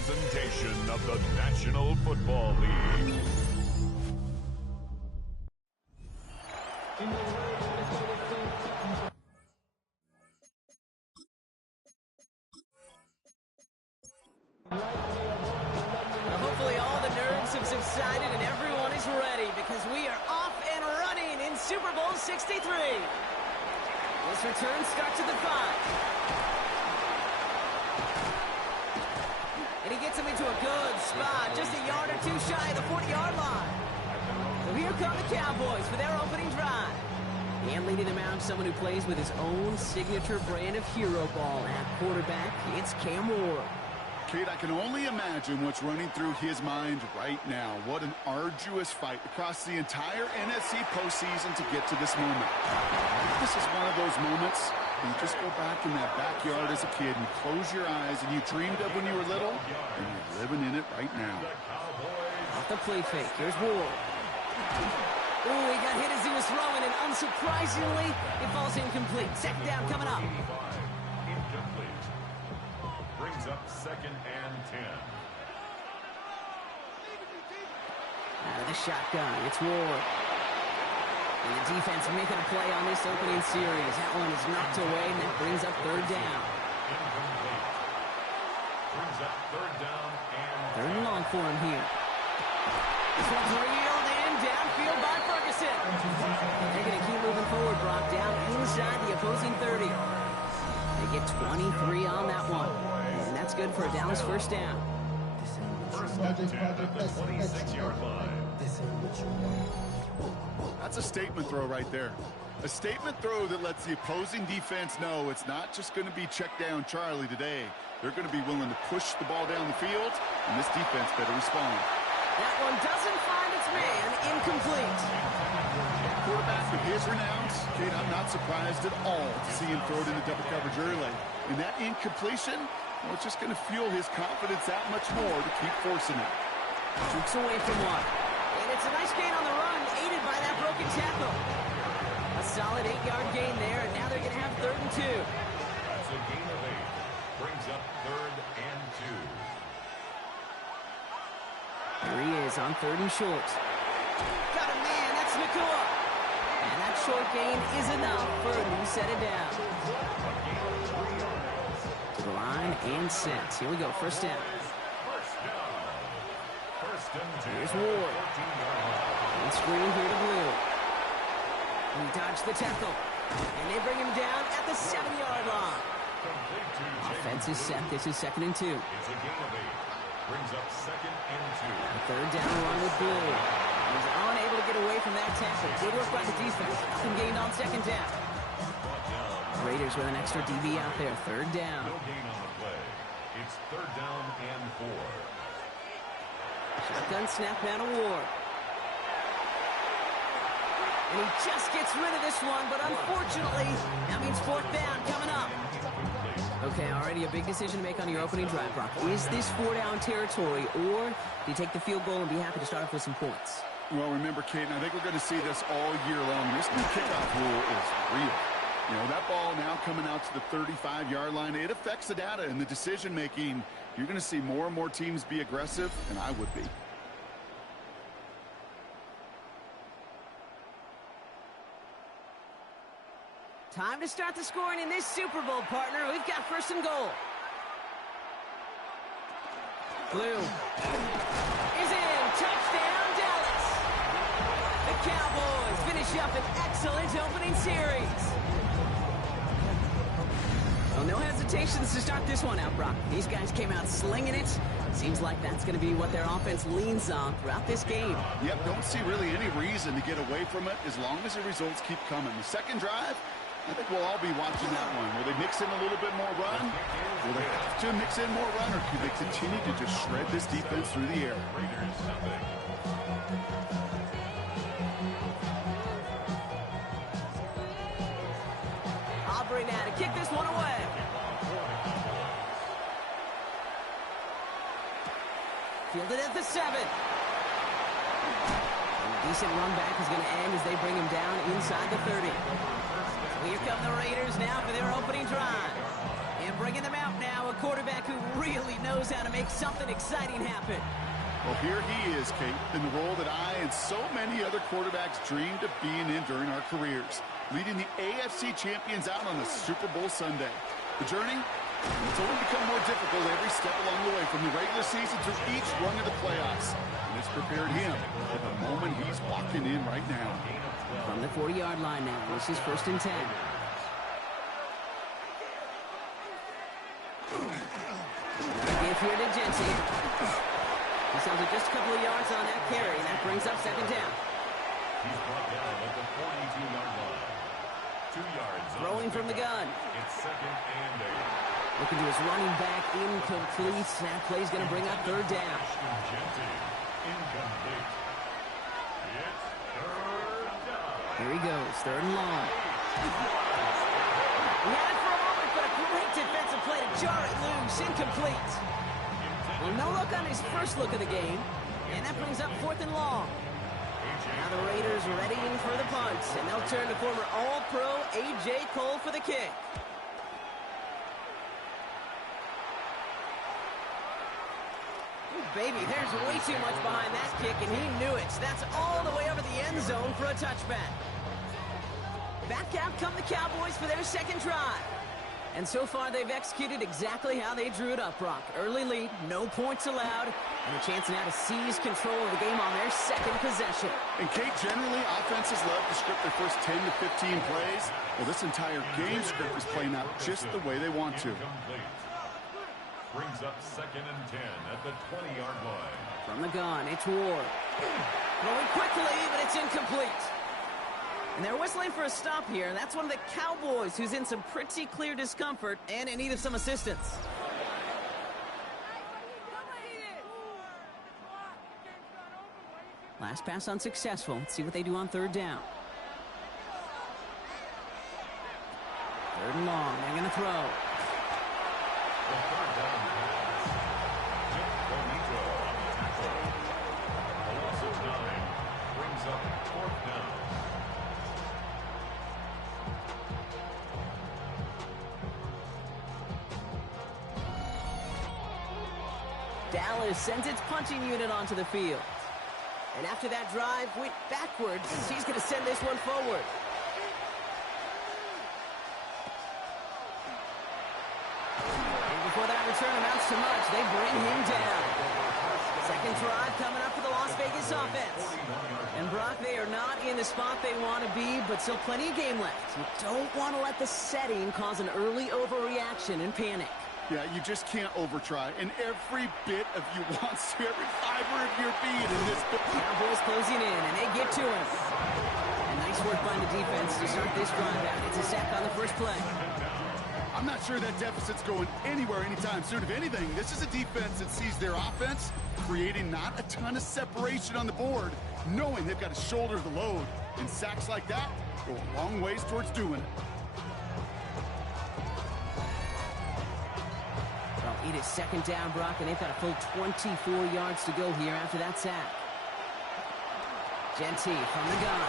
presentation of the National Football League. Hopefully all the nerves have subsided and everyone is ready because we are off and running in Super Bowl 63. This return starts at the 5. And he gets him into a good spot, just a yard or two shy of the 40-yard line. So here come the Cowboys for their opening drive. And leading them out, someone who plays with his own signature brand of hero ball at quarterback, it's Cam Ward. Kate, I can only imagine what's running through his mind right now. What an arduous fight across the entire NFC postseason to get to this moment. This is one of those moments where you just go back in that backyard as a kid and close your eyes and you dreamed of when you were little, and you're living in it right now. Off the play fake, here's Ward. Ooh, he got hit as he was throwing, and unsurprisingly, it falls incomplete. Second down coming up. Incomplete. Brings up 2nd and 10. Out of the shotgun, it's Ward. And the defense making a play on this opening series. That one is knocked away, and that brings up 3rd down. Incomplete. Brings up 3rd down and 3rd and long for him here. This one's reeled in downfield by Ferguson. They're going to keep moving forward, Brock, down inside the opposing 30. They get 23 on that one. And that's good for a Dallas first down. First and 10 at the 26-yard line. That's a statement throw right there. A statement throw that lets the opposing defense know it's not just going to be check down Charlie today. They're going to be willing to push the ball down the field, and this defense better respond. That one doesn't find its man. Incomplete. Quarterback with his renounce, Kate, I'm not surprised at all to see him throw it into double coverage early. And that incompletion, well, it's just going to fuel his confidence that much more to keep forcing it. Jukes away from one. And it's a nice gain on the run, aided by that broken tackle. A solid 8-yard gain there, and now they're going to have 3rd and 2. That's a gain of 8. Brings up 3rd and 2. Here he is on 3rd and short. Got a man, that's Nakua. And that short gain is enough for a new set of downs. To the line and set. Here we go, first down. First and 10. Here's Ward. And screen here to Blue. He dodged the tackle. And they bring him down at the 7-yard line. Offense is set. This is 2nd and 2. It's a gain of 8. Brings up 2nd and 2. 3rd down run with Blue. He's unable to get away from that tackle. Good work by the defense. Nothing gained on 2nd down. Raiders with an extra DB out there. 3rd down. No gain on the play. It's 3rd down and 4. Shotgun snap now to Ward. And he just gets rid of this one, but unfortunately, that means 4th down coming up. Okay, already a big decision to make on your opening drive, Brock. Is this 4-down territory, or do you take the field goal and be happy to start off with some points? Well, remember, Kate, and I think we're going to see this all year long. This new kickoff rule is real. You know, that ball now coming out to the 35-yard line, it affects the data and the decision-making. You're going to see more and more teams be aggressive, and I would be. Time to start the scoring in this Super Bowl, partner. We've got 1st and goal. Blue is in. Touchdown, Dallas. The Cowboys finish up an excellent opening series. Well, no hesitations to start this one out, Brock. These guys came out slinging it. Seems like that's going to be what their offense leans on throughout this game. Yep, don't see really any reason to get away from it as long as the results keep coming. The second drive, I think we'll all be watching that one. Will they mix in a little bit more run? Will they have to mix in more run, or could they continue to just shred this defense through the air? Aubrey now to kick this one away. Fielded at the 7. A decent run back is going to end as they bring him down inside the 30. So here come the Raiders now for their opening drive. And bringing them out now, a quarterback who really knows how to make something exciting happen. Well, here he is, Kate, in the role that I and so many other quarterbacks dreamed of being in during our careers, leading the AFC champions out on a Super Bowl Sunday. The journey, it's only become more difficult every step along the way, from the regular season to each run of the playoffs. And it's prepared him for the moment he's walking in right now. From the 40-yard line now, this is 1st and 10. Give here to Genty. He sends it just a couple of yards on that carry, and that brings up 2nd down. He's brought down at the 42-yard line. 2 yards. Throwing from the gun. It's 2nd and 8. Looking to his running back, incomplete. That play's going to bring up 3rd down. Incomplete. It's 3rd down. Here he goes, 3rd and long. He had it for a moment, but a great defensive play to jar it loose. Incomplete. Well, no look on his first look of the game, and that brings up 4th and long. Now the Raiders readying for the punt, and they'll turn to former All-Pro A.J. Cole for the kick. Ooh, baby, there's way too much behind that kick, and he knew it. That's all the way over the end zone for a touchback. Back out come the Cowboys for their 2nd drive. And so far, they've executed exactly how they drew it up, Brock. Early lead, no points allowed, and a chance now to seize control of the game on their 2nd possession. And Kate, generally, offenses love to script their first 10 to 15 plays. Well, this entire game script is playing out just the way they want to. Brings up 2nd and 10 at the 20-yard line. From the gun, it's Ward. Going quickly, but it's incomplete. And they're whistling for a stop here, and that's one of the Cowboys who's in some pretty clear discomfort and in need of some assistance. Last pass unsuccessful. Let's see what they do on 3rd down. 3rd and long. They're going to throw. The 3rd down pass. Jim Bonito on the tackle. A loss of 9 brings up 4th down. Dallas sends its punching unit onto the field. And after that drive went backwards, he's going to send this one forward. And before that return amounts to much, they bring him down. 2nd drive coming up for the Las Vegas offense. And Brock, they are not in the spot they want to be, but still plenty of game left. You don't want to let the setting cause an early overreaction and panic. Yeah, you just can't overtry. And every bit of you wants to, every fiber of your being in this. Cowboys closing in, and they get to him. And nice work by the defense to start this drive out. It's a sack on the first play. I'm not sure that deficit's going anywhere anytime soon. If anything, this is a defense that sees their offense creating not a ton of separation on the board, knowing they've got to shoulder the load. And sacks like that go a long ways towards doing it. It is 2nd down, Brock, and they've got a full 24 yards to go here after that sack. Genty from the gun.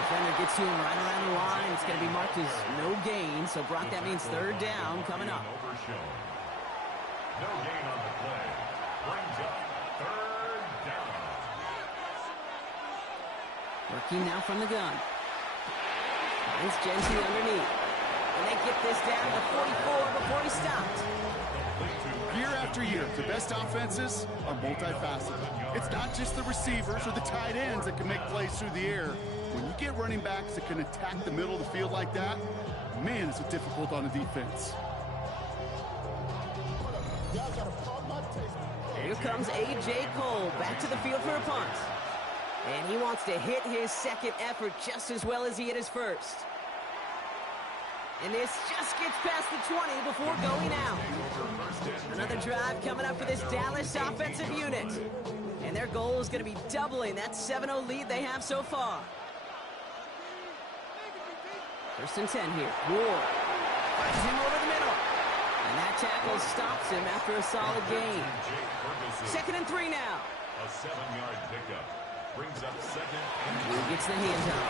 Defender gets to him right around the line. It's going to be marked as no gain, so Brock, that means 3rd down coming up. No gain on the play. Brings up 3rd down. Working now from the gun. Finds Genty underneath. And they get this down to 44 before he stopped. Year after year, the best offenses are multifaceted. It's not just the receivers or the tight ends that can make plays through the air. When you get running backs that can attack the middle of the field like that, man, it's difficult on the defense. Here comes A.J. Cole back to the field for a punt. And he wants to hit his 2nd effort just as well as he hit his first. And this just gets past the 20 before going out. Another drive coming up for this Dallas offensive unit. And their goal is going to be doubling that 7-0 lead they have so far. 1st and 10 here. Ward finds him over the middle. And that tackle stops him after a solid gain. 2nd and 3 now. A 7-yard pickup. Brings up second. He gets the hands up.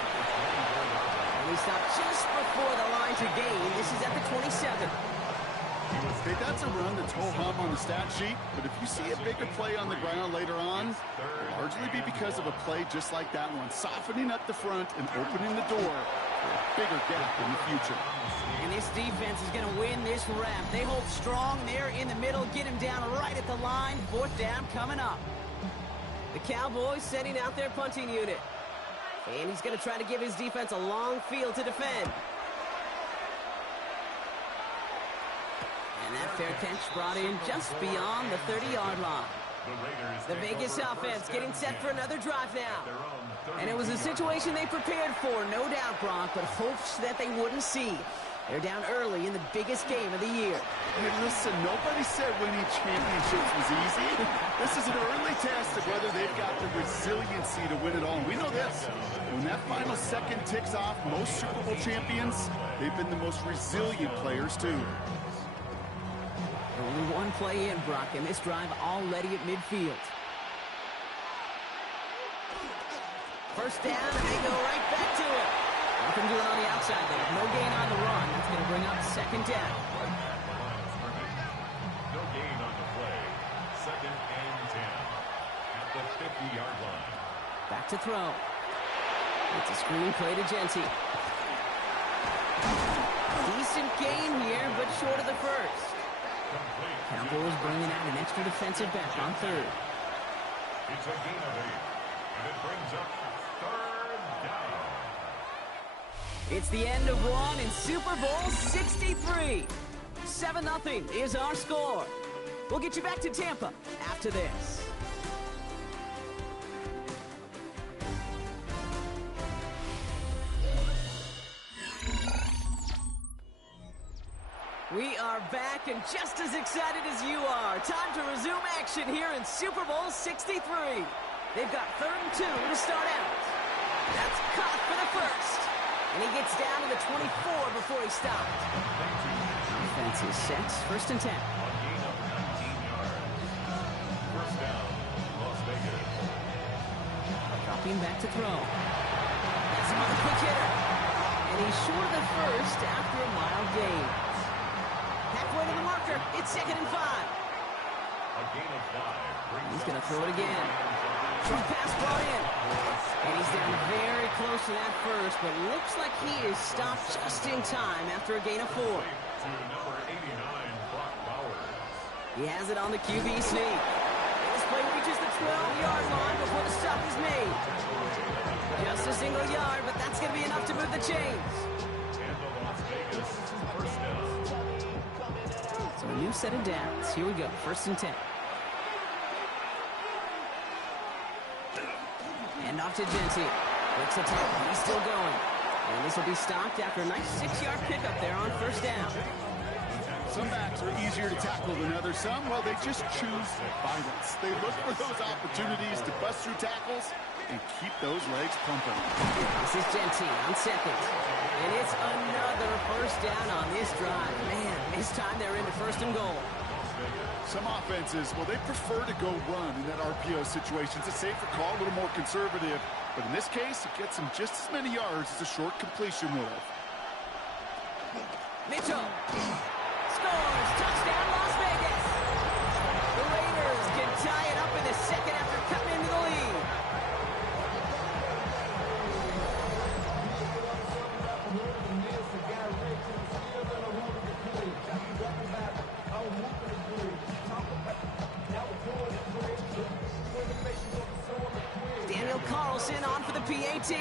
And he stopped just before the line to gain. This is at the 27. Hey, that's a run that's ho-hum on the stat sheet, but if you see a bigger play on the ground later on, it'll largely be because of a play just like that one, softening up the front and opening the door for a bigger gap in the future. And this defense is going to win this rep. They hold strong there in the middle, get him down right at the line. Fourth down coming up. The Cowboys setting out their punting unit. And he's going to try to give his defense a long field to defend. And that fair catch brought in just beyond the 30-yard line. The Vegas offense getting set for another drive now. And it was a situation they prepared for, no doubt, Brock, but hopes that they wouldn't see. They're down early in the biggest game of the year. Hey, listen, nobody said winning championships was easy. This is an early test of whether they've got the resiliency to win it all. And we know this. When that final second ticks off, most Super Bowl champions, they've been the most resilient players, too. Only one play in, Brock, and this drive already at midfield. First down, and they go right back to it. Nothing doing on the outside there. No gain on the run. That's going to bring up second down. No gain on the play. Second and 10 at the 50-yard line. Back to throw. It's a screen play to Genty. Decent gain here, but short of the first. Cowboys bringing out an extra defensive back on third. It's a gain of 8, and it brings up third down. It's the end of one in Super Bowl 63. 7-0 is our score. We'll get you back to Tampa after this. We are back and just as excited as you are. Time to resume action here in Super Bowl 63. They've got 3rd and 2 to start out. That's caught for the first. And he gets down to the 24 before he stopped. Defense is set. 1st and 10. A gain of 19 yards. First down, Las Vegas. Dropping back to throw. That's another quick hitter. And he's short of the first after a mild gain. Halfway to the marker. It's 2nd and 5. A gain of 5. He's going to throw it again. Short pass brought in. And he's down very close to that first, but looks like he is stopped just in time after a gain of 4. To number 89, Brock Bowers. He has it on the QB sneak. This play reaches the 12-yard line before the stop is made. Just a single yard, but that's going to be enough to move the chains. And the Las Vegas first down. So a new set of downs. Here we go. 1st and 10. And off to Genty. Breaks the tackle. He's still going. And this will be stopped after a nice 6-yard pickup there on 1st down. Some backs are easier to tackle than others. Some, well, they just choose violence. They look for those opportunities to bust through tackles and keep those legs pumping. This is Genty on 2nd. And it's another 1st down on this drive. Man, this time they're into 1st and goal. Some offenses, well, they prefer to go run in that RPO situation. It's a safer call, a little more conservative. But in this case, it gets them just as many yards as a short completion would have. Mitchell scores. Touchdown, Las Vegas. The Raiders can tie it up in the second after cutting into the lead. Daniel Carlson on for the PAT.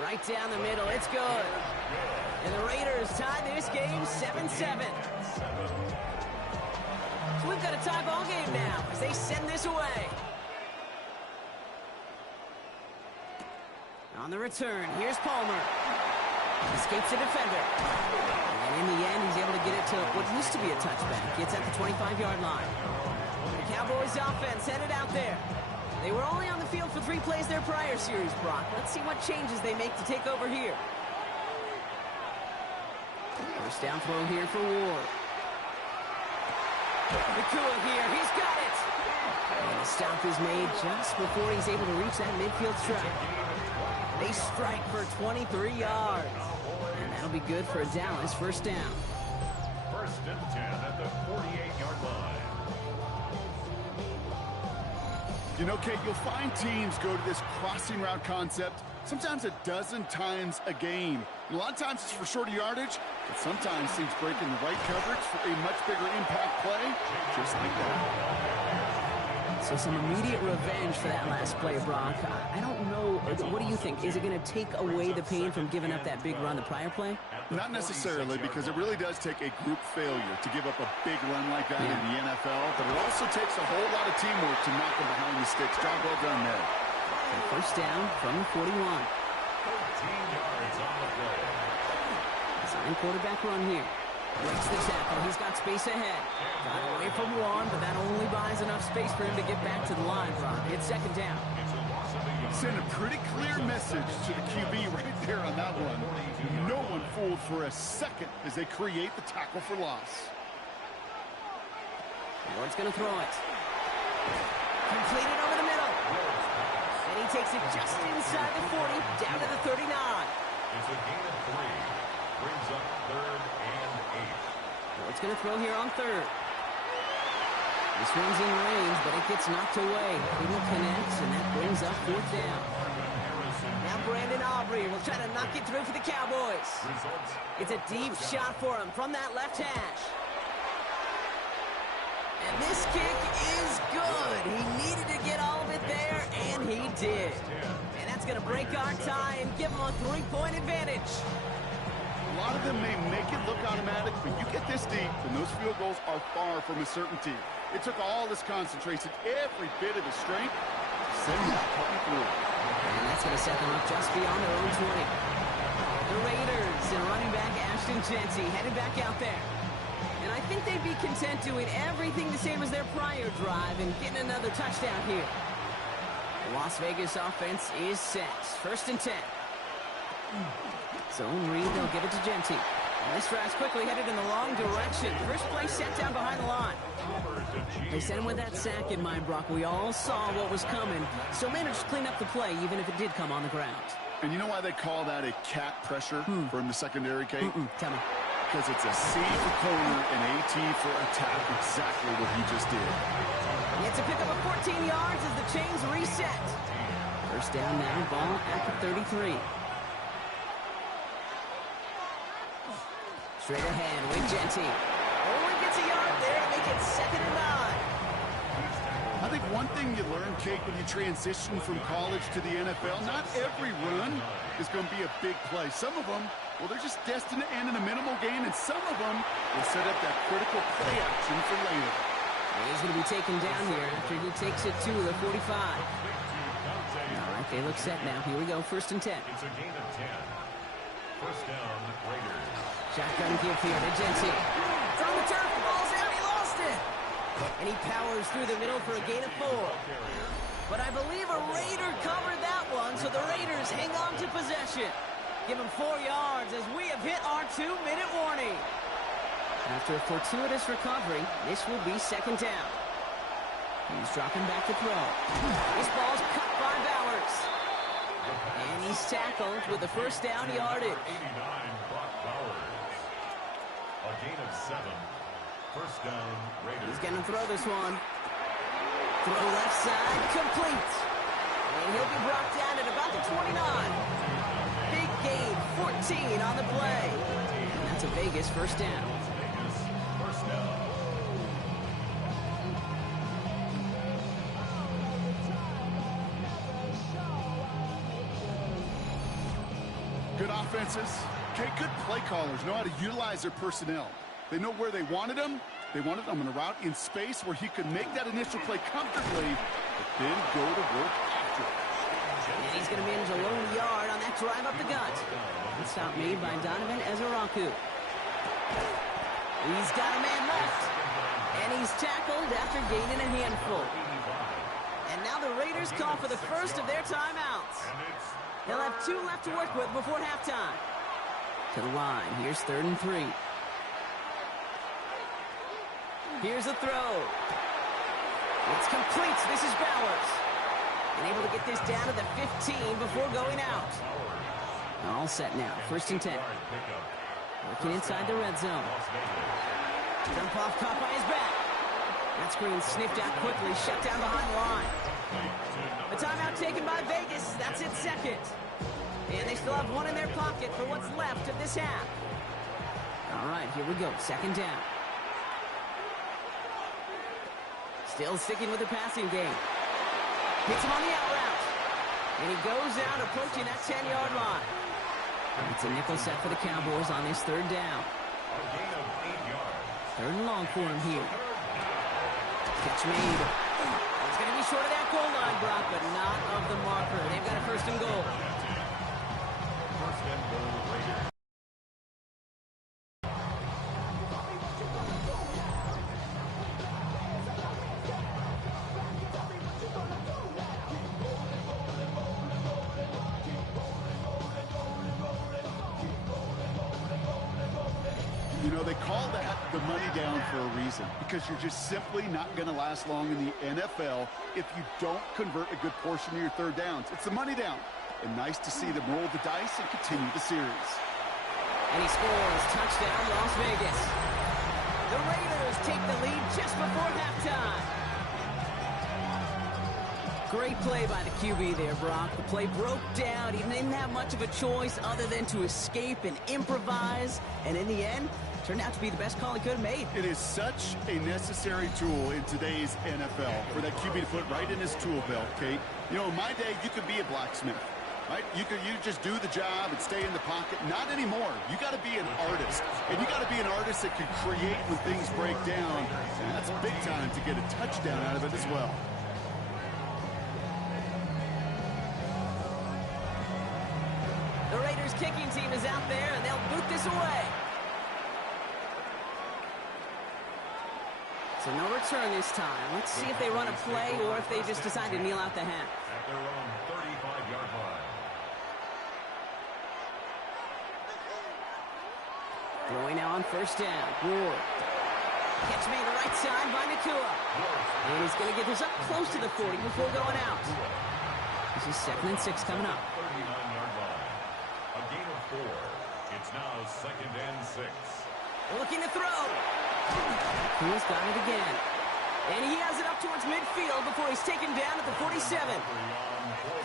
Right down the middle. It's good. And the Raiders tie this game 7-7. So we've got a tie ball game now as they send this away. On the return, here's Palmer. Escapes the defender. And in the end, he's able to get it to what used to be a touchback. It's at the 25-yard line. The Cowboys offense headed out there. They were only on the field for 3 plays their prior series, Brock. Let's see what changes they make to take over here. First down throw here for Ward. Nakua here, he's got it! And the stop is made just before he's able to reach that midfield strike. They strike for 23 yards. And that'll be good for a Dallas first down. First and 10 at the 48-yard line. You know, Kate, you'll find teams go to this crossing route concept sometimes a dozen times a game. And a lot of times it's for shorter yardage, but sometimes teams break in the right coverage for a much bigger impact play, just like that. So some immediate revenge for that last play, Brock. I don't know. What do you think? Is it going to take away the pain from giving up that big run the prior play? Not necessarily, because it really does take a group failure to give up a big run like that in the NFL, but it also takes a whole lot of teamwork to knock them behind the sticks. Job well done there. And first down from the 41. 13 yards on the play. Design quarterback run here. Breaks the tackle. He's got space ahead. Got away from one, but that only buys enough space for him to get back to the line, Brock. It's second down. Send a pretty clear message to the QB right there on that one. No one fooled for a second as they create the tackle for loss. Ward's going to throw it. Completed over the middle. And he takes it just inside the 40, down to the 39. It's a gain of 3. Brings up 3rd and 8. Ward's going to throw here on 3rd. This one's in range, but it gets knocked away. Couldn't connect, and that brings up 4th down. Now Brandon Aubrey will try to knock it through for the Cowboys. It's a deep shot for him from that left hash. And this kick is good. He needed to get all of it there, and he did. And that's going to break our tie and give him a 3-point advantage. A lot of them may make it look automatic, but you get this deep, and those field goals are far from a certainty. It took all this concentration, every bit of his strength, to send that puppy through. And that's going to set them up just beyond their own 20. The Raiders and running back Ashton Jeanty headed back out there. And I think they'd be content doing everything the same as their prior drive and getting another touchdown here. The Las Vegas offense is set. First and 10. Zone read, they'll give it to Jeanty. And this drive's quickly headed in the wrong direction. First play set down behind the line. They sent him with that sack in mind, Brock. We all saw what was coming, so managed to clean up the play, even if it did come on the ground. And you know why they call that a cat pressure from the secondary, Kate? Tell me. Because it's a C for corner and AT for attack, exactly what he just did. He gets a pickup of 14 yards as the chains reset. First down now, ball at the 33. Straight ahead with Jeanty. Only gets a yard there to make it 2nd and 9. I think one thing you learn, Kate, when you transition from college to the NFL, not every run is going to be a big play. Some of them, well, they're just destined to end in a minimal gain, and some of them will set up that critical play action for later. He's going to be taken down here after he takes it to the 45. All right, they look set now. Here we go, 1st and 10. It's a gain of 10. First down, Raiders. Shotgun give here to Jeanty. It's on the turf, the ball's out, he lost it. And he powers through the middle for a gain of 4. But I believe a Raider covered that one, so the Raiders hang on to possession. Give him 4 yards as we have hit our 2-minute warning. After a fortuitous recovery, this will be 2nd down. He's dropping back to throw. This ball's cut by Bowers. And he's tackled with the first down yardage. 89, Brock Bowers. A gain of 7. First down, Raiders. He's going to throw this one. Throw left side, complete. And he'll be brought down at about the 29. Big gain, 14 on the play. And that's a Vegas first down. Vegas, first down. Good offenses. Okay, good play callers know how to utilize their personnel. They know where they wanted him. They wanted him in a route in space where he could make that initial play comfortably, but then go to work after it. And he's going to manage a lone yard on that drive up the gut. And stop made by Donovan Ezeraku. He's got a man left. And he's tackled after gaining a handful. And now the Raiders call for the first of their timeouts. They'll have 2 left to work with before halftime. To the line, here's 3rd and 3. Here's a throw. It's complete. This is Bowers. And able to get this down to the 15 before going out. All set now. 1st and 10. Working inside the red zone. Jump off caught by his back. That screen sniffed out quickly. Shut down behind the line. A timeout taken by Vegas. That's its 2nd. And they still have one in their pocket for what's left of this half. All right, here we go. 2nd down. Still sticking with the passing game. Hits him on the out route. And he goes out approaching that 10-yard line. It's a nickel set for the Cowboys on this 3rd down. 3rd and long for him here. Catch made. It's going to be short of that goal line, Brock, but not of the marker. They've got a 1st and goal. 1st and goal, Raiders. You know, they call that the money down for a reason, because you're just simply not going to last long in the NFL if you don't convert a good portion of your 3rd downs. It's the money down. And nice to see them roll the dice and continue the series. And he scores. Touchdown, Las Vegas. The Raiders take the lead just before halftime. Great play by the QB there, Brock. The play broke down. He didn't have much of a choice other than to escape and improvise. And in the end, turned out to be the best call he could have made. It is such a necessary tool in today's NFL for that QB to put right in his tool belt, Kate. You know, in my day, you could be a blacksmith, right? You just do the job and stay in the pocket. Not anymore. You got to be an artist, and you got to be an artist that can create when things break down. And that's big time to get a touchdown out of it as well. The Raiders kicking team is out there, and they'll boot this away. So no return this time. Let's see if they run a play or if they just decide to kneel out the half. At their own 35-yard line. Throwing now on 1st down. Ward. Catch made the right side by Nakua. And he's going to get this up close to the 40 before going out. This is 2nd and 6 coming up. 39-yard line. A gain of 4. It's now 2nd and 6. Looking to throw. Nakua's got it again. And he has it up towards midfield before he's taken down at the 47.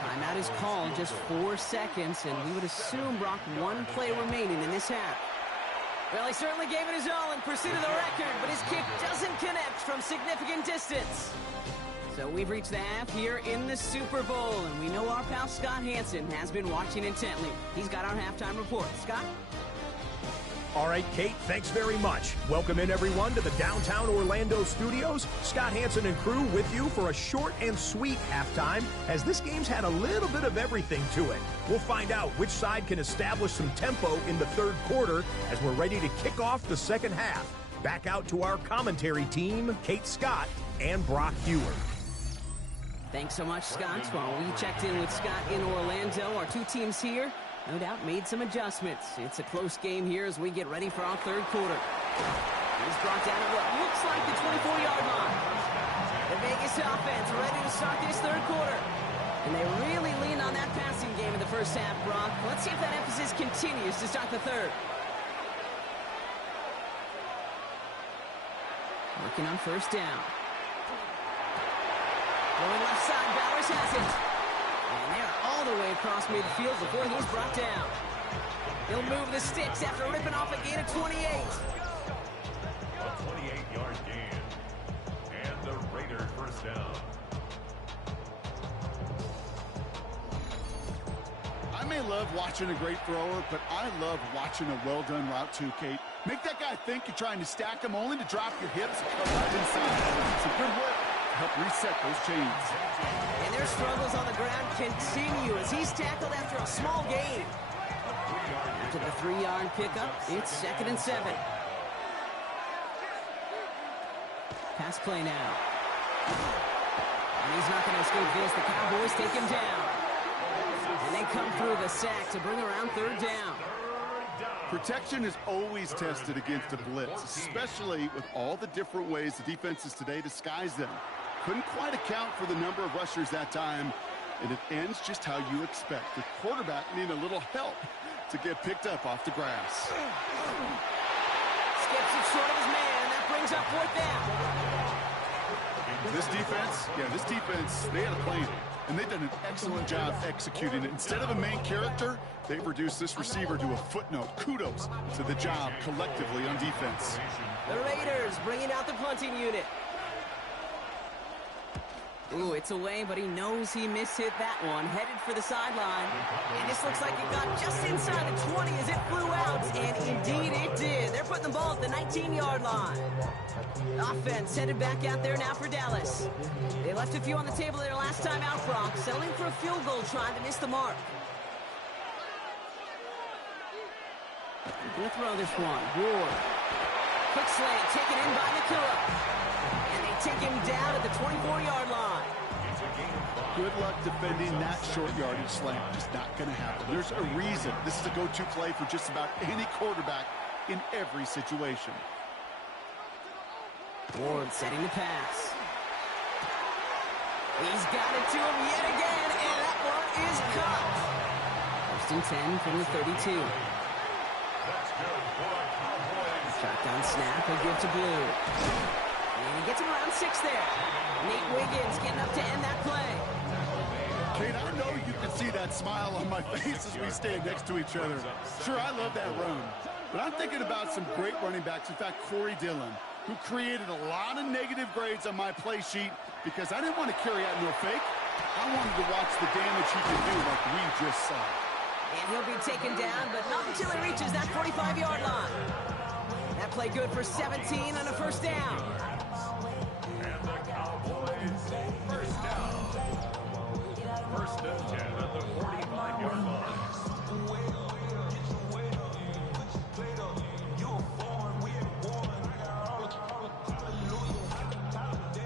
Timeout is called, just 4 seconds, and we would assume, Brock, 1 play remaining in this half. Well, he certainly gave it his all in pursuit of the record, but his kick doesn't connect from significant distance. So we've reached the half here in the Super Bowl, and we know our pal Scott Hansen has been watching intently. He's got our halftime report. Scott? All right, Kate, thanks very much. Welcome in, everyone, to the downtown Orlando studios. Scott Hansen and crew with you for a short and sweet halftime, as this game's had a little bit of everything to it. We'll find out which side can establish some tempo in the 3rd quarter as we're ready to kick off the 2nd half. Back out to our commentary team, Kate Scott and Brock Hewer. Thanks so much, Scott. While we checked in with Scott in Orlando, our 2 teams here no doubt made some adjustments. It's a close game here as we get ready for our 3rd quarter. He's brought down at what looks like the 24-yard line. The Vegas offense ready to start this 3rd quarter. And they really leaned on that passing game in the 1st half, Brock. Let's see if that emphasis continues to start the 3rd. Working on 1st down. Going left side, Bowers has it. And they're all the way across midfield before he's brought down. He'll move the sticks after ripping off a gain of 28. A 28-yard gain. And the Raiders 1st down. I may love watching a great thrower, but I love watching a well-done route too, Kate. Make that guy think you're trying to stack him only to drop your hips and come right inside. Some good work to help reset those chains. And their struggles on the ground continue as he's tackled after a small gain. After the 3-yard pickup, it's 2nd and 7. Pass play now. And he's not going to escape this. The Cowboys take him down. And they come through the sack to bring around 3rd down. Protection is always tested against a blitz, especially with all the different ways the defenses today disguise them. Couldn't quite account for the number of rushers that time, and it ends just how you expect. The quarterback needing a little help to get picked up off the grass. Skips it short of his man, and that brings up 4th down. This defense, they had a plan, and they've done an excellent job executing it. Instead of a main character, they've reduced this receiver to a footnote. Kudos to the job collectively on defense. The Raiders bringing out the punting unit. Ooh, it's away, but he knows he mishit that one. Headed for the sideline. And this looks like it got just inside the 20 as it flew out. And indeed it did. They're putting the ball at the 19-yard line. Offense headed back out there now for Dallas. They left a few on the table their last time out, Brock. Settling for a field goal, trying to miss the mark. Gonna throw this one. Ward. Quick slant taken in by Nakua. And they take him down at the 24-yard line. Good luck defending that short yardage slant. Just not going to happen. There's a reason this is a go-to play for just about any quarterback in every situation. Ward setting the pass. He's got it to him yet again, and that one is caught. 1st and 10 from the 32. Shotgun snap, he'll give to Blue. And he gets him around 6 there. Nate Wiggins getting up to end that play. Kate, I know you can see that smile on my face as we stand next to each other. Sure, I love that run. But I'm thinking about some great running backs. In fact, Corey Dillon, who created a lot of negative grades on my play sheet because I didn't want to carry out no fake. I wanted to watch the damage he could do like we just saw. And he'll be taken down, but not until he reaches that 45-yard line. That play good for 17 on a 1st down. And the Cowboys, 1st down. 1st and 10 at the 45-yard line.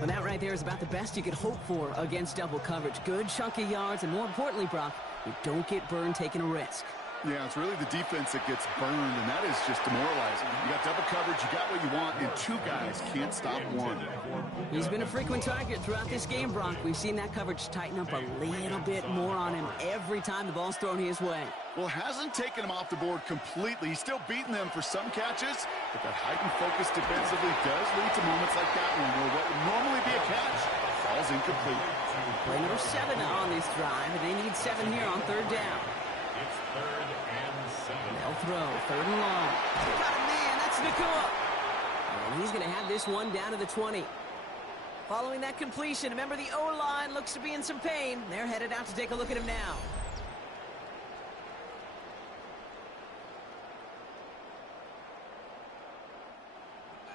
And that right there is about the best you could hope for against double coverage. Good chunky yards, and more importantly, Brock, you don't get burned taking a risk. Yeah, it's really the defense that gets burned, and that is just demoralizing. You got double coverage, you got what you want, and 2 guys can't stop one. He's been a frequent target throughout this game, Brock. We've seen that coverage tighten up a little bit more on him every time the ball's thrown his way. Well, hasn't taken him off the board completely. He's still beating them for some catches, but that heightened focus defensively does lead to moments like that one where what would normally be a catch falls incomplete. Play number 7 on this drive, and they need 7 here on 3rd down. It's 3rd and 7. They'll throw, 3rd and long. Got a man, that's Nakua. And he's going to have this one down to the 20. Following that completion, remember the O-line looks to be in some pain. They're headed out to take a look at him now.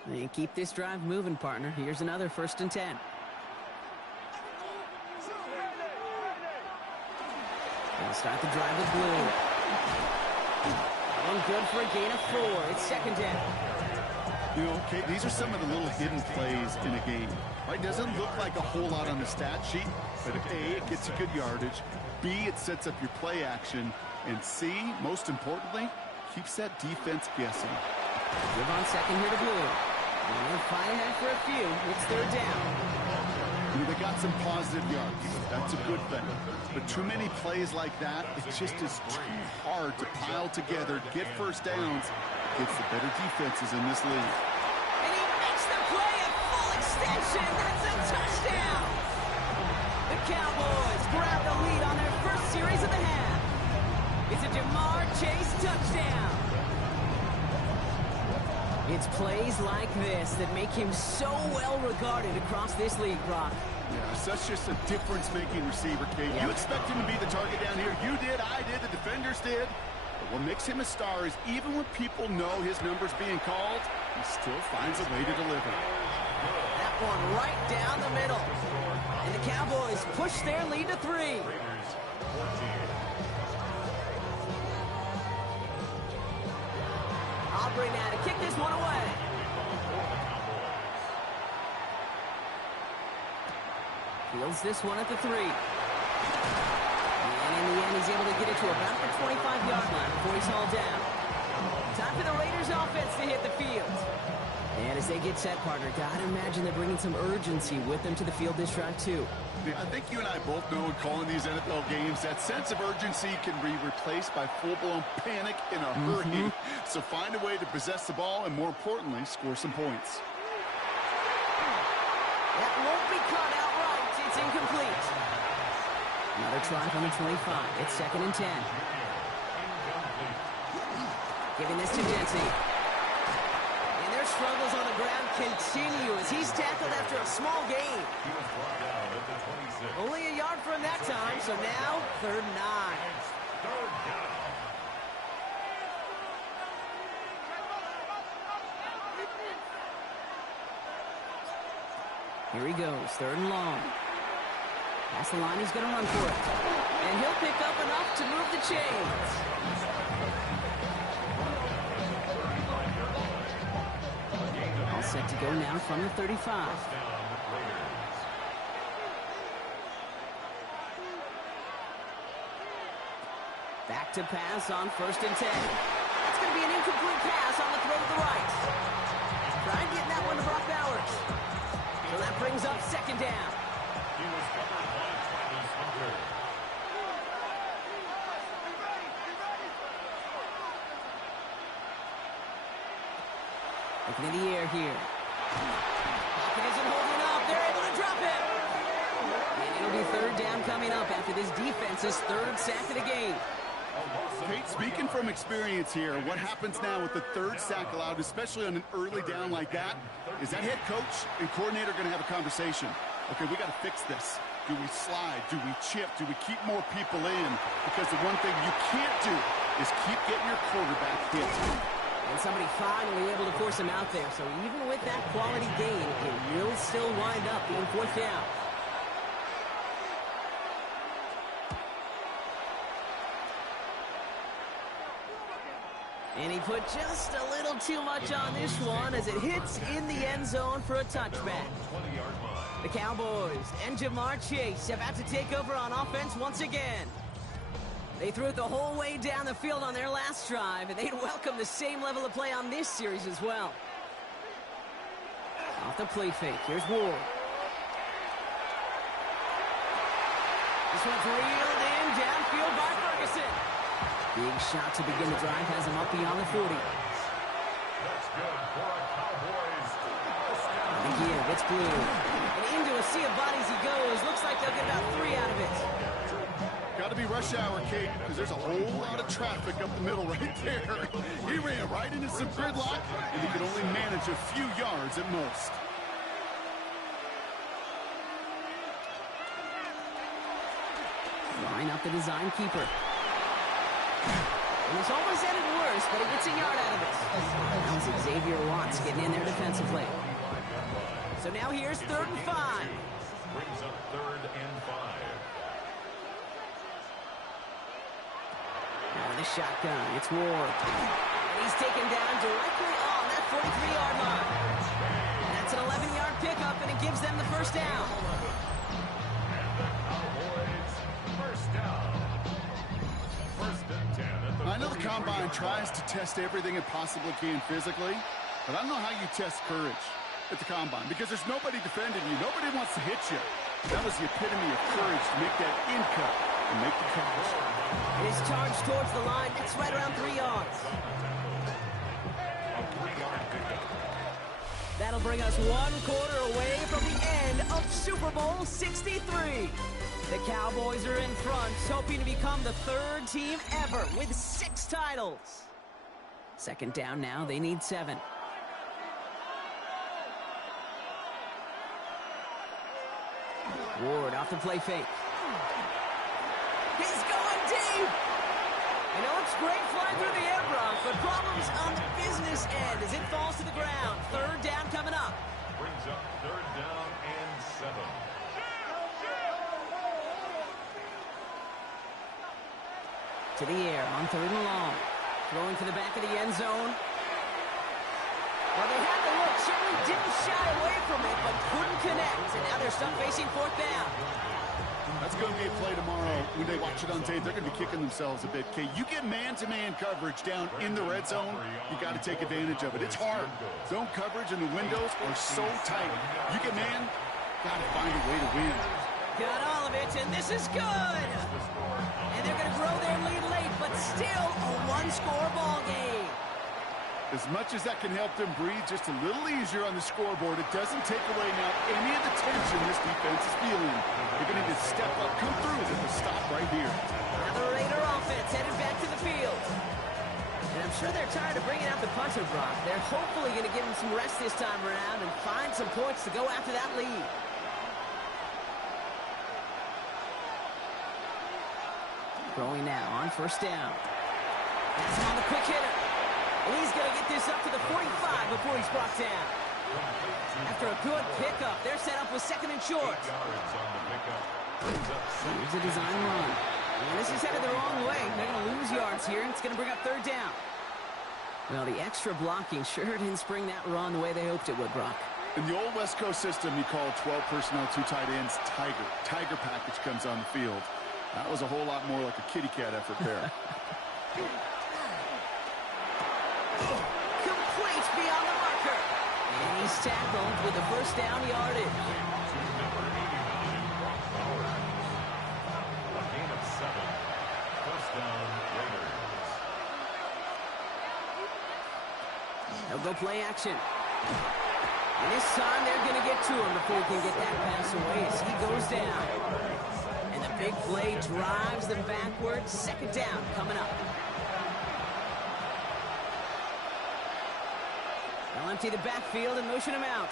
And keep this drive moving, partner. Here's another 1st and 10. They'll start the drive with Blue. One good for a gain of 4. It's 2nd down. You know, Kate, these are some of the little hidden plays in a game. Right? Doesn't look like a whole lot on the stat sheet, but if A, it gets you good yardage, B, it sets up your play action, and C, most importantly, keeps that defense guessing. Give on 2nd here to Blue. And they'll fight ahead for a few. It's 3rd down. You know, they got some positive yards. That's a good thing. But too many plays like that, it just is too hard to pile together, get 1st downs against the better defenses in this league. And he makes the play at full extension. That's a touchdown. The Cowboys grab the lead on their 1st series of the half. It's a Jamar Chase touchdown. It's plays like this that make him so well regarded across this league, Brock. Yeah, such just a difference-making receiver, Kate. You expect him to be the target down here. You did, I did, the defenders did. But what makes him a star is even when people know his number's being called, he still finds a way to deliver. That one right down the middle. And the Cowboys push their lead to 3. Aubrey now to kick this one away. Fields this one at the 3. And in the end, he's able to get it to about the 25-yard line before he's hauled down. Time for the Raiders offense to hit the field. And as they get set, partner, gotta imagine they're bringing some urgency with them to the field this drive, too. I think you and I both know in calling these NFL games, that sense of urgency can be replaced by full-blown panic in a hurry. So find a way to possess the ball and, more importantly, score some points. That won't be caught outright. It's incomplete. Another try from the 25. It's 2nd and 10. Giving this to Jensen. And their struggles on the ground continue as he's tackled after a small gain. He was brought down at the 26. Only a yard from that time, so now 3rd and 9. Third down. Here he goes, 3rd and long. Past the line, he's going to run for it. And he'll pick up enough to move the chains. All set to go now from the 35. Back to pass on 1st and 10. That's going to be an incomplete pass on the throw to the right. Trying getting that one to Brock Bowers. So that brings up 2nd down. He was covered by Travis Hunter. Looking in the air here. Pocket isn't holding up. They're able to drop it. And it'll be 3rd down coming up after this defense's 3rd sack of the game. Kate, speaking from experience here, what happens now with the 3rd sack allowed, especially on an early down like that, is that head coach and coordinator going to have a conversation. Okay, we got to fix this. Do we slide? Do we chip? Do we keep more people in? Because the one thing you can't do is keep getting your quarterback hit. And somebody finally able to force him out there. So even with that quality gain, it will still wind up being 4th down. And he put just a little too much on this one as it hits in the end zone for a touchback. The Cowboys and Jamar Chase about to take over on offense once again. They threw it the whole way down the field on their last drive, and they'd welcome the same level of play on this series as well. Off the play fake, here's Ward. This one's reeled in downfield by Ferguson. Big shot to begin the drive has him up beyond the 40. That's good for a Cowboys. Again, it's blue. And into a sea of bodies he goes. Looks like they'll get about 3 out of it. Got to be rush hour, Kate, because there's a whole lot of traffic up the middle right there. He ran right into some gridlock, and he could only manage a few yards at most. Line up the design keeper. And it's almost ended worse, but he gets a yard out of it. That was Xavier Watts getting in there defensively. So now here's 3rd and 5. Brings up 3rd and 5. Now with a shotgun, it's Ward. And he's taken down directly on that 43-yard line. And that's an 11-yard pickup, and it gives them the 1st down. I know the Combine tries to test everything it possibly can physically, but I don't know how you test courage at the Combine because there's nobody defending you. Nobody wants to hit you. That was the epitome of courage to make that in cut and make the catch. And his charge towards the line, that's right around 3 yards. That'll bring us 1 quarter away from the end of Super Bowl 63. The Cowboys are in front, hoping to become the 3rd team ever with 6 titles. 2nd down now, they need 7. Ward off the play fake. He's going deep! You know, it's great flying through the air, Brock, but problems on the business end as it falls to the ground. 3rd down coming up. Brings up 3rd down and 7. To the air on 3rd and long. Throwing to the back of the end zone. Well, they had the look. Certainly didn't shy away from it, but couldn't connect. And now they're stuck facing 4th down. That's going to be a play tomorrow. When they watch it on tape, they're going to be kicking themselves a bit. Okay, you get man-to-man coverage down in the red zone, you got to take advantage of it. It's hard. Zone coverage and the windows are so tight. You get man, got to find a way to win. Got all of it, and this is good. And they're going to grow their lead late, but still a one-score ball game. As much as that can help them breathe just a little easier on the scoreboard, it doesn't take away now any of the tension this defense is feeling. They're going to need to step up, come through with the stop right here. Now the Raider offense headed back to the field. And I'm sure they're tired of bringing out the punter, Brock. They're hopefully going to give him some rest this time around and find some points to go after that lead. Throwing now on first down. That's on the quick hitter. And he's going to get this up to the 45 before he's brought down. After a good pickup, they're set up with second and short. Here's a design run. And this is headed the wrong way. They're going to lose yards here, and it's going to bring up third down. Well, the extra blocking sure didn't spring that run the way they hoped it would, Brock. In the old West Coast system, you call 12 personnel, 2 tight ends, Tiger. Tiger package comes on the field. That was a whole lot more like a kitty cat effort there. Complete beyond the marker. And he's tackled with the first down yardage. Number 89, a gain of 7. First down, Raiders. They'll go play action. And this time they're going to get to him before he can get that pass away as he goes down. And the big play drives them backwards. Second down coming up. They'll empty the backfield and motion him out.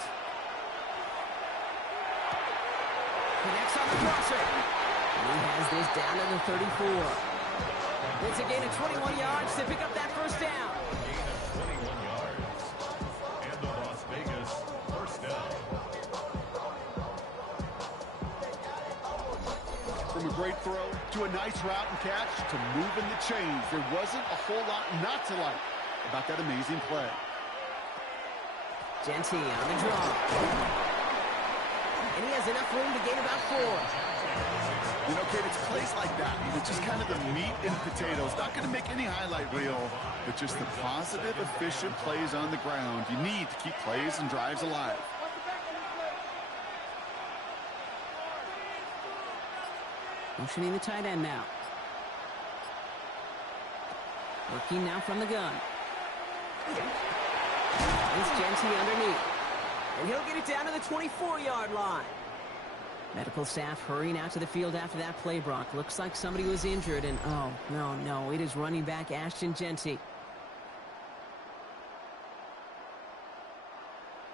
Connects on the crosser. And he has this down to the 34. It's a gain of 21 yards to pick up that first down. Gain of 21 yards. And the Las Vegas first down. From a great throw to a nice route and catch to moving the chains, there wasn't a whole lot not to like about that amazing play. Genty on the draw. And he has enough room to gain about 4. You know, Kate, it's plays like that. It's just kind of the meat and potatoes. Not going to make any highlight reel, but just the positive, efficient plays on the ground. You need to keep plays and drives alive. Motioning the tight end now. Working now from the gun. It's Genty underneath. And he'll get it down to the 24-yard line. Medical staff hurrying out to the field after that play, Brock. Looks like somebody was injured, and oh, no, it is running back Ashton Genty.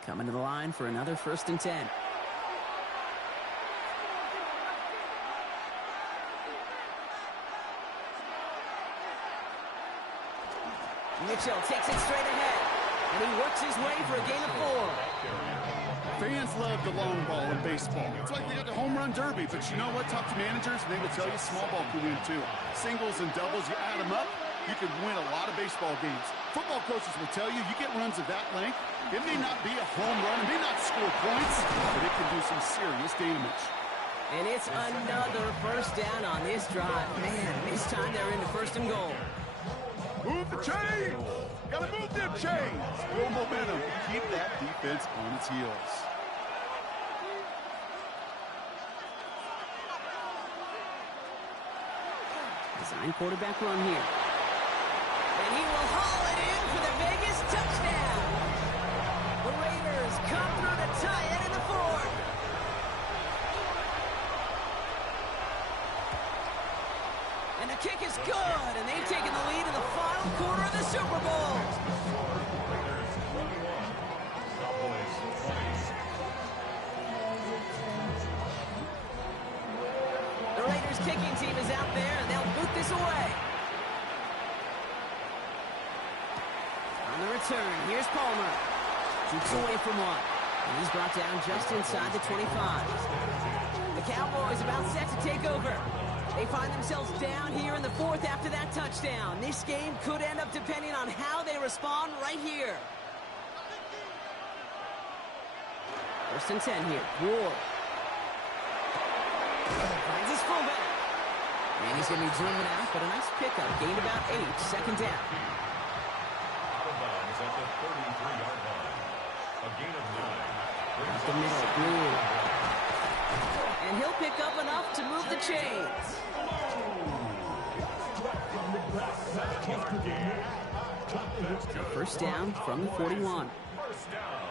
Coming to the line for another 1st and 10. Mitchell takes it straight ahead, and he works his way for a gain of 4. Fans love the long ball in baseball. It's like they got the home run derby, but you know what? Talk to managers, and they will tell you small ball can win too. Singles and doubles, you add them up, you can win a lot of baseball games. Football coaches will tell you, you get runs of that length, it may not be a home run, it may not score points, but it can do some serious damage. And it's another first down on this drive. Man, this time they're into 1st and goal. Move the chains! Gotta move them chains! Build momentum. Keep that defense on its heels. Design quarterback run here. And he will haul it in for the Vegas touchdown. The Raiders come through to tie it in the 4th. And the kick is good, and they've taken the lead in the final quarter of the Super Bowl. Raiders 21. Cowboys 20. The Raiders kicking team is out there, and they'll boot this away. On the return, here's Palmer. Shoots away from one. And he's brought down just inside the 25. The Cowboys about set to take over. They find themselves down here in the 4th after that touchdown. This game could end up depending on how they respond right here. 1st and 10 here. Ward finds a And he's going to be driven out, but a nice pickup. Gained about 8, second down. Out of bounds at the 33-yard line. A gain of 9. Up the middle, Blue. And he'll pick up enough to move the chains. First down from the 41. First down.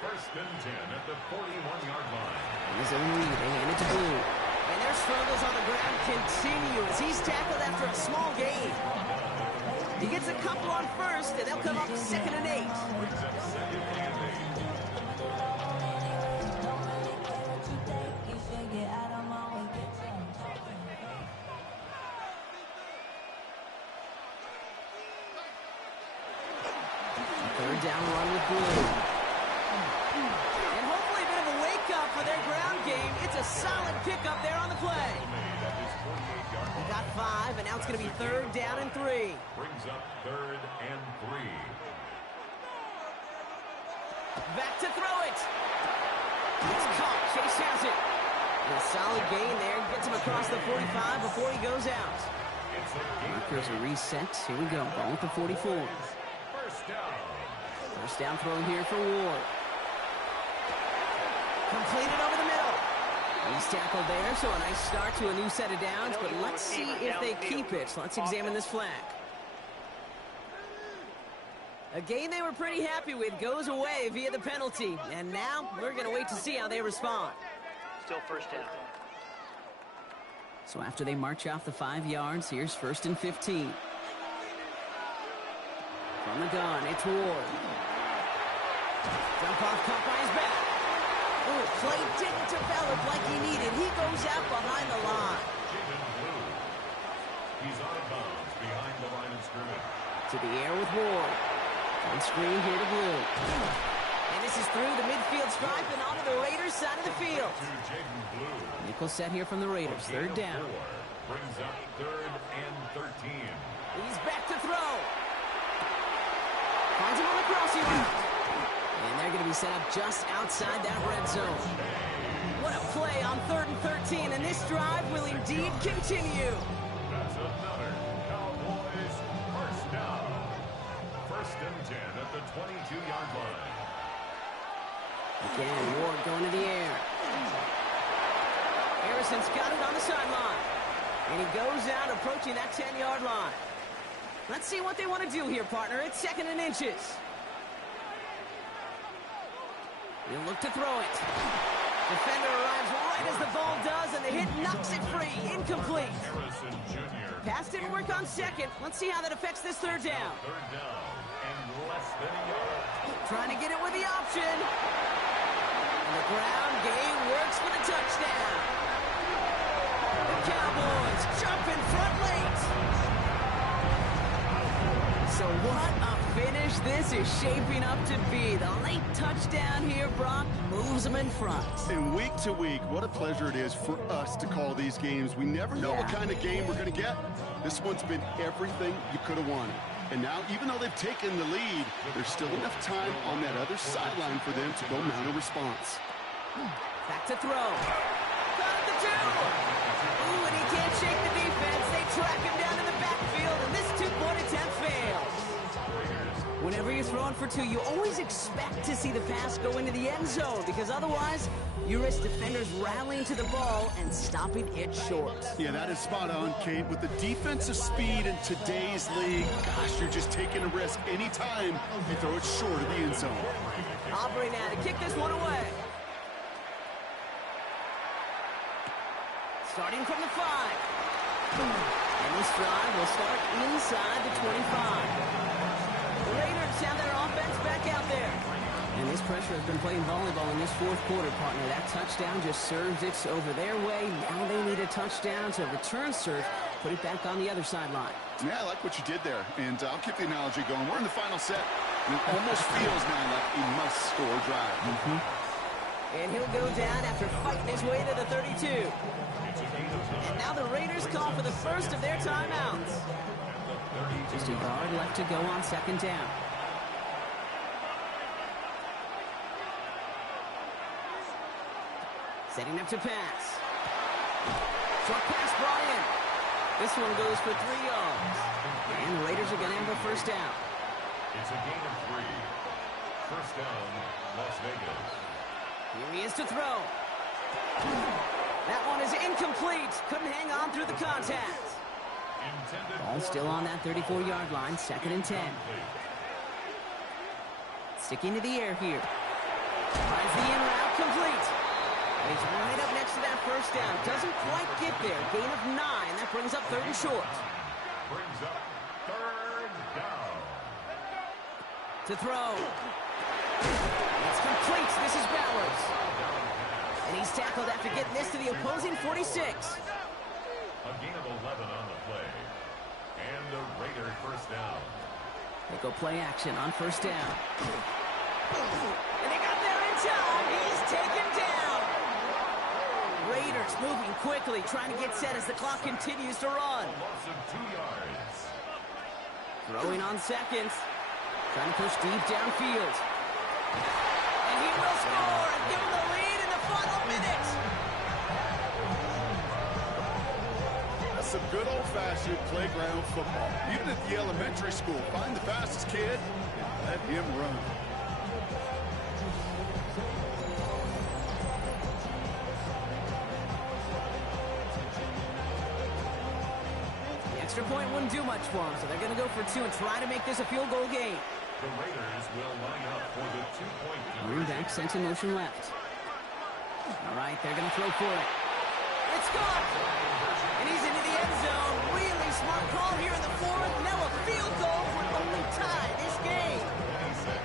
First and 10 at the 41-yard line. His own lead, they hand it to Blue. And their struggles on the ground continue as he's tackled after a small gain. He gets a couple on first, and they'll come up second and 8. Brings up second and 8. Third down run with Blue. And hopefully a bit of a wake-up for their ground game. It's a solid pickup there on the play. Made at his 48-yard He line. got 5, and now it's going to be third down and 3. Brings up third and 3. Back to throw it. It's caught. Chase has it. And a solid gain there. Gets him across the 45 before he goes out. It's a gain. Markers are reset. Here we go. Ball at the 44. First down. First down throw here for Ward. Completed over the middle. He's tackled there, so a nice start to a new set of downs, but let's see if they keep it. So let's examine this flag. A gain they were pretty happy with goes away via the penalty, and now we're going to wait to see how they respond. Still first down. So after they march off the 5 yards, here's first and 15. From the gun, it's Ward. Dump off caught by his back. Oh, play didn't develop like he needed. He goes out behind the line. Blue. He's out of bounds behind the line of scrimmage. To the air with Ward. On screen here to Blue. And this is through the midfield stripe and onto the Raiders' side of the field. To Jaden Blue. Nickel set here from the Raiders. Third down. 4 brings up third and 13. He's back to throw. Finds him on the crossing route. And they're going to be set up just outside that red zone. What a play on third and 13, and this drive will indeed continue. That's another Cowboys first down. First and 10 at the 22-yard line. Again, Ward going to the air. Harrison's got it on the sideline. And he goes out approaching that 10-yard line. Let's see what they want to do here, partner. It's second and inches. He'll look to throw it. Defender arrives right as the ball does, and the hit knocks it free. Incomplete. Harrison Jr. Pass didn't work on second. Let's see how that affects this third down. Third down and less than a yard. Trying to get it with the option. And the ground game works for the touchdown. The Cowboys jump in front late. So what a finish this is shaping up to be. The late touchdown here, Brock, moves them in front. And week to week, what a pleasure it is for us to call these games. We never know what kind of game we're going to get. This one's been everything you could have wanted. And now, even though they've taken the lead, there's still enough time on that other sideline for them to go mount a response. Back to throw. Got it to 2. Ooh, and he can't shake the defense. They track him down in the backfield, and this two-point attempt fails. Whenever you're throwing for 2, you always expect to see the pass go into the end zone, because otherwise you risk defenders rallying to the ball and stopping it short. Yeah, that is spot on, Kate. With the defensive speed in today's league, gosh, you're just taking a risk anytime you throw it short of the end zone. Aubrey now to kick this one away. Starting from the 5. And this drive will start inside the 25. The Raiders have their offense back out there. And this pressure has been playing volleyball in this fourth quarter, partner. That touchdown just serves it over their way. Now they need a touchdown to return serve, put it back on the other sideline. Yeah, I like what you did there. And I'll keep the analogy going. We're in the final set, and it almost feels now like a must-score drive. And he'll go down after fighting his way to the 32. And now the Raiders call for the first of their timeouts. Just a yard left to go on second down. Setting up to pass. Short pass brought in. This one goes for 3 yards. And the Raiders are going to have a first down. It's a gain of 3. First down, Las Vegas. Here he is to throw. That one is incomplete. Couldn't hang on through the contact. Ball still on that 34-yard line, 2nd and 10. Sticking to the air here. Finds the in route complete. And he's right up next to that first down. Doesn't quite get there. Gain of 9. That brings up 3rd and short. Brings up 3rd down. To throw. It's complete. This is Bowers. And he's tackled after getting this to the opposing 46. A gain of 11 on the play. And the Raider first down. They go play action on first down. And they got there in time. He's taken down. Raiders moving quickly, trying to get set as the clock continues to run. A loss of 2 yards. Throwing on seconds. Trying to push deep downfield. And he will score and give him the lead in the final minute. That's some good old-fashioned playground football. Even at the elementary school, find the fastest kid and let him run. The extra point wouldn't do much for him, so they're going to go for 2 and try to make this a field goal game. The Raiders will line up for the 2-point Running back sent in motion left. All right, they're going to throw for it. It's gone! And he's into the end zone. Really smart call here in the 4th. Now a field goal would only tie this game. 26.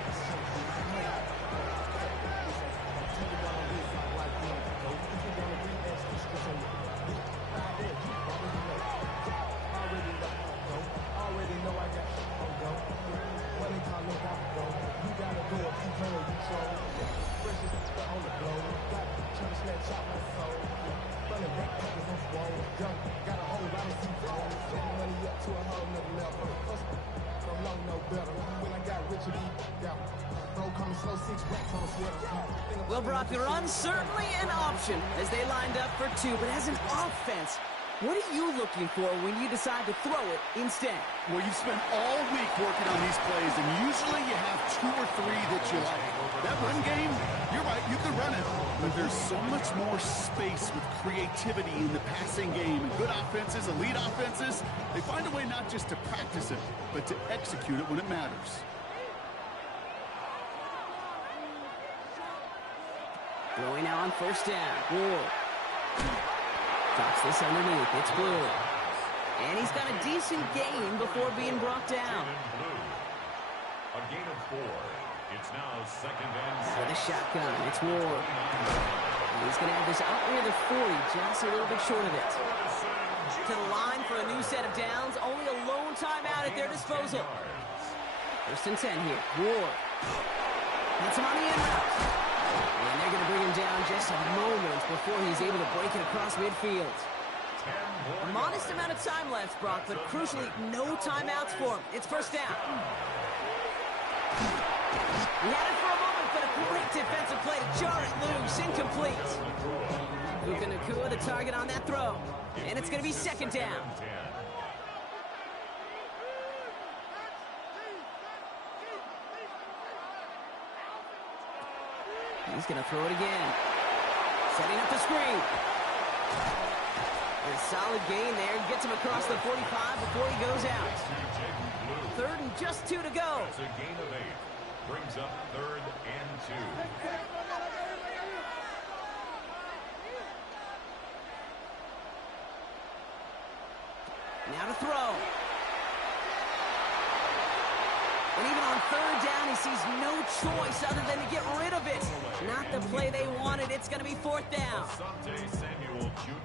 Well, Brock, the run certainly an option as they lined up for 2, but as an offense, what are you looking for when you decide to throw it instead? Well, you've spent all week working on these plays, and usually you have 2 or 3 that you like. That run game, you're right, you can run it. But there's so much more space with creativity in the passing game. And good offenses, elite offenses, they find a way not just to practice it, but to execute it when it matters. Throwing now on first down. Ward. Drops this underneath. It's Blue. And he's got a decent gain before being brought down. A gain of 4. It's now 2nd and 6. With a shotgun. It's Ward. He's going to have this out near the 40, just a little bit short of it. To the line for a new set of downs. Only a lone timeout at their disposal. 1st and 10 here. Ward. That's him on the end route. And they're going to bring him down just a moment before he's able to break it across midfield. A modest amount of time left, Brock, but crucially, no timeouts for him. It's first down. He had it for a moment, but a great defensive play to jar it loose. Incomplete. Puka Nacua, the target on that throw. And it's going to be 2nd down. He's going to throw it again. Setting up the screen. And a solid gain there. Gets him across the 45 before he goes out. 3rd and just 2 to go. That's a gain of 8. Brings up 3rd and 2. Now to throw. And even on 3rd down, he sees no choice other than to get rid of it. Not the play they wanted. It's going to be 4th down.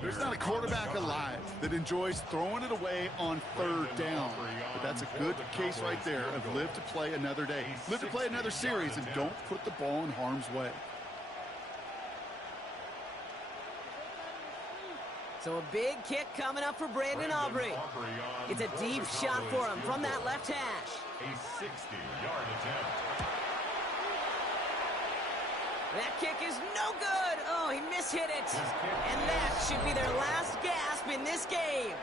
There's not a quarterback alive that enjoys throwing it away on 3rd down. But that's a good case right there of live to play another day. Live to play another series and don't put the ball in harm's way. So a big kick coming up for Brandon Aubrey. It's a deep shot for him from that left hash. A 60-yard attempt. That kick is no good. Oh, he mishit it. And that should be their last gasp crisp in this game.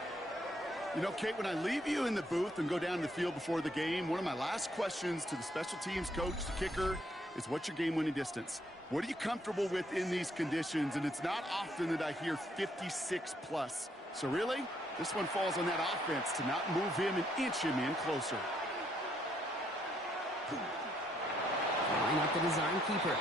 You know, Kate, when I leave you in the booth and go down to the field before the game, one of my last questions to the special teams coach, the kicker, is what's your game-winning distance? What are you comfortable with in these conditions? And it's not often that I hear 56 plus. So really, this one falls on that offense to not move him and inch him in closer. Line up the design keeper.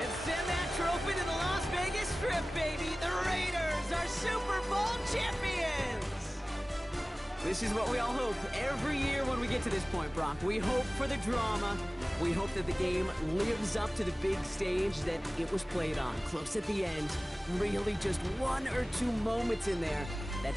And send that trophy to the Las Vegas Strip, baby. The Raiders are Super Bowl champions. This is what we all hope every year when we get to this point, Brock. We hope for the drama. We hope that the game lives up to the big stage that it was played on. Close at the end. Really just one or two moments in there that